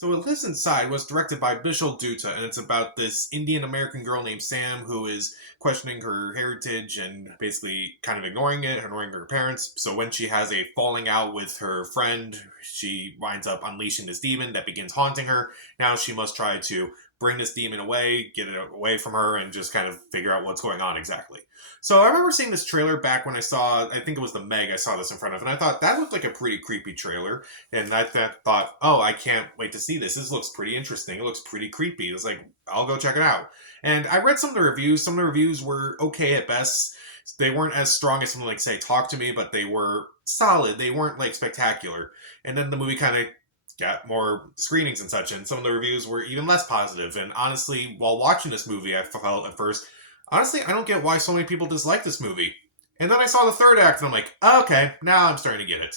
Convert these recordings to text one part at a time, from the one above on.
So It Lives Inside was directed by Bishal Dutta, and it's about this Indian American girl named Sam who is questioning her heritage and basically kind of ignoring it, ignoring her parents. So when she has a falling out with her friend, she winds up unleashing this demon that begins haunting her. Now she must try to bring this demon away, get it away from her, and just kind of figure out what's going on exactly. So I remember seeing this trailer back when I think it was the Meg I saw this in front of, and I thought that looked like a pretty creepy trailer. And thought, oh, I can't wait to see this. This looks pretty interesting. It looks pretty creepy. It was like, I'll go check it out. And I read some of the reviews. Some of the reviews were okay at best. They weren't as strong as something like, say, Talk to Me, but they were solid. They weren't like spectacular. And then the movie kind of got more screenings and such, and some of the reviews were even less positive. And honestly, while watching this movie, I felt at first, honestly, I don't get why so many people dislike this movie. And then I saw the third act, and I'm like, okay, now I'm starting to get it.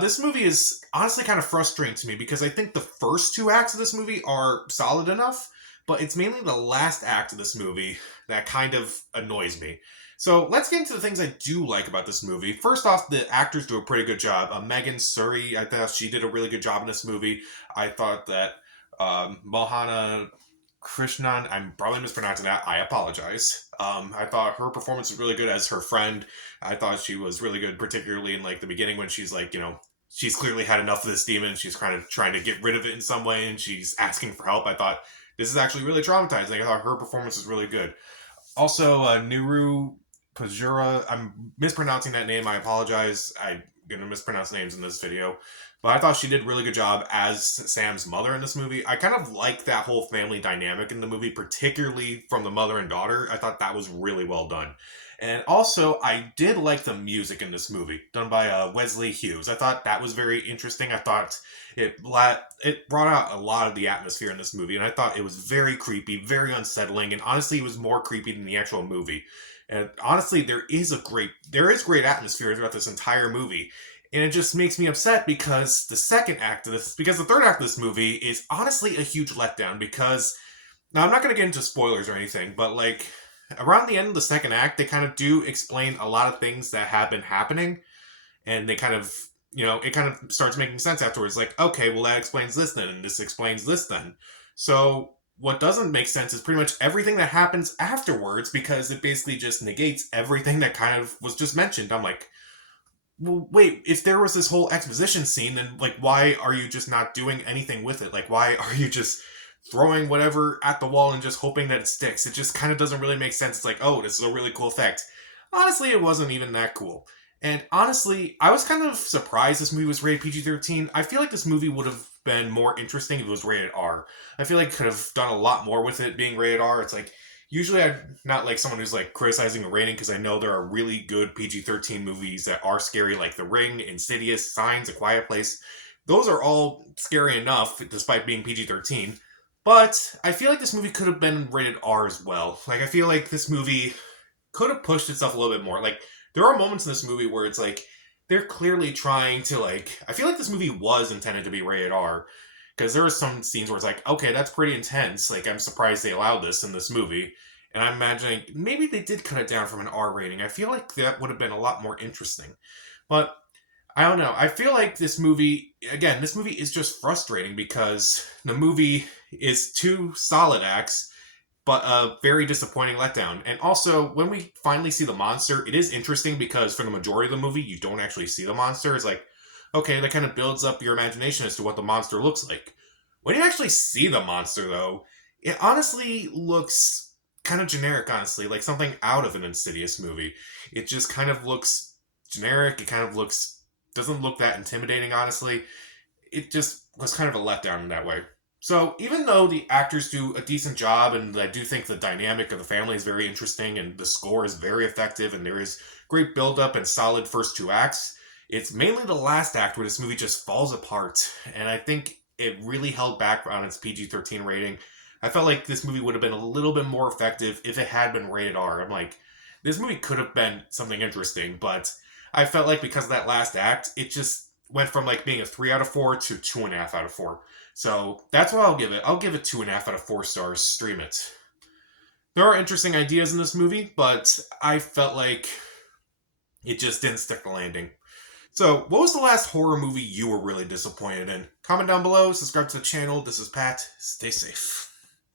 This movie is honestly kind of frustrating to me because I think the first two acts of this movie are solid enough, but it's mainly the last act of this movie that kind of annoys me. So let's get into the things I do like about this movie. First off, the actors do a pretty good job. Megan Suri, I thought she did a really good job in this movie. I thought that Mohana Krishnan, I'm probably mispronouncing that. I apologize. I thought her performance was really good as her friend. I thought she was really good, particularly in like the beginning when she's like, she's clearly had enough of this demon. She's kind of trying to get rid of it in some way, and she's asking for help. I thought this is actually really traumatizing. I thought her performance was really good. Also, Nuru Pajura, I'm mispronouncing that name. I apologize. I'm going to mispronounce names in this video. But I thought she did a really good job as Sam's mother in this movie. I kind of like that whole family dynamic in the movie, particularly from the mother and daughter. I thought that was really well done. And also, I did like the music in this movie, done by Wesley Hughes. I thought that was very interesting. I thought it brought out a lot of the atmosphere in this movie, and I thought it was very creepy, very unsettling, and honestly, it was more creepy than the actual movie. And honestly, there is great atmosphere throughout this entire movie. And it just makes me upset because the third act of this movie is honestly a huge letdown because now I'm not going to get into spoilers or anything, but like around the end of the second act, they kind of do explain a lot of things that have been happening, and they kind of, it kind of starts making sense afterwards. Like, okay, well that explains this then, and this explains this then. So what doesn't make sense is pretty much everything that happens afterwards because it basically just negates everything that kind of was just mentioned. I'm like, well, wait, if there was this whole exposition scene, then like, why are you just not doing anything with it? Like, why are you just throwing whatever at the wall and just hoping that it sticks? It just kind of doesn't really make sense. It's like, oh, this is a really cool effect. Honestly, it wasn't even that cool. And honestly, I was kind of surprised this movie was rated PG-13. I feel like this movie would have been more interesting if it was rated R. I feel like it could have done a lot more with it being rated R. It's like, usually I'm not like someone who's like criticizing a rating because I know there are really good PG-13 movies that are scary, like The Ring, Insidious, Signs, A Quiet Place. Those are all scary enough despite being PG-13. But I feel like this movie could have been rated R as well. Like, I feel like this movie could have pushed itself a little bit more. Like, there are moments in this movie where it's like, they're clearly trying to, like, I feel like this movie was intended to be rated R. Because there are some scenes where it's like, okay, that's pretty intense. Like, I'm surprised they allowed this in this movie. And I'm imagining maybe they did cut it down from an R rating. I feel like that would have been a lot more interesting. But I don't know. I feel like this movie is just frustrating because the movie is two solid acts, but a very disappointing letdown. And also, when we finally see the monster, it is interesting because for the majority of the movie, you don't actually see the monster. It's like, okay, that kind of builds up your imagination as to what the monster looks like. When you actually see the monster, though, it honestly looks kind of generic, honestly, like something out of an Insidious movie. It just kind of looks generic. It kind of doesn't look that intimidating, honestly. It just was kind of a letdown in that way. So even though the actors do a decent job, and I do think the dynamic of the family is very interesting, and the score is very effective, and there is great build-up and solid first two acts, it's mainly the last act where this movie just falls apart, and I think it really held back on its PG-13 rating. I felt like this movie would have been a little bit more effective if it had been rated R. I'm like, this movie could have been something interesting, but I felt like because of that last act, it just went from like being a 3 out of 4 to 2.5 out of 4. So that's what I'll give it. I'll give it 2.5 out of 4 stars. Stream it. There are interesting ideas in this movie, but I felt like it just didn't stick the landing. So, what was the last horror movie you were really disappointed in? Comment down below, subscribe to the channel. This is Pat. Stay safe.